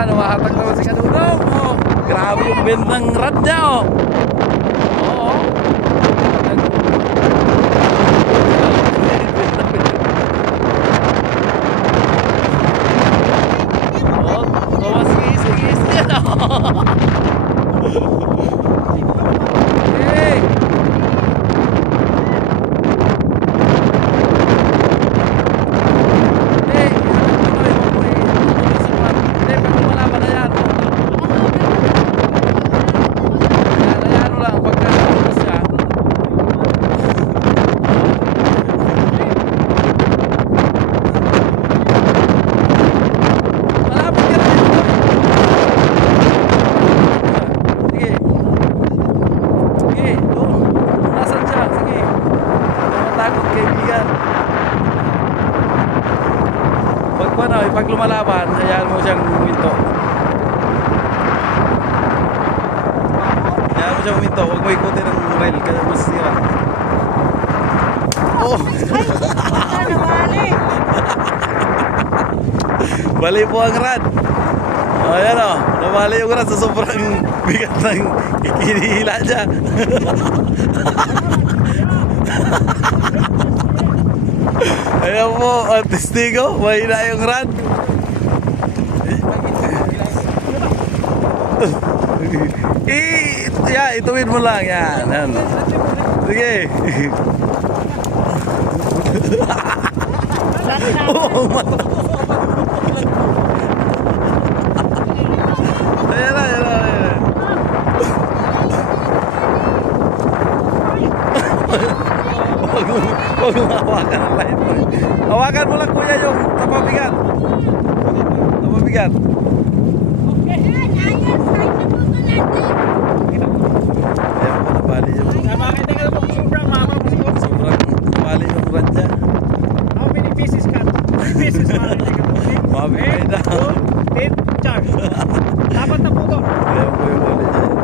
Namahatag naman si Kadudong. Oh, grabe yung bend ng rad niya, oh. Oo. Oh, tumasigis yan, oh. Hey! Pag lumalaban, hayaan mo siyang huminto. Hayaan mo siyang huminto. Huwag mo ikutin ng rail kasi masira. Oh! Bali po ang rad. O, ayan o. Nabali yung rad sa sobrang bigat ng ikinihila niya. Ayan po, ang testigo. Mahina yung rad. Ituwid mo lang. Yan. Sige. Oh, ayan na. Huwag mo hawakan ang light mo. Hawakan mo lang, kuya, yung tapabigat. Ayan po, nabali yung nabali yung rad niya. How many pieces cut? 3 pieces. Mabigay na. Dapat na po to. Ayan po yung bali niya.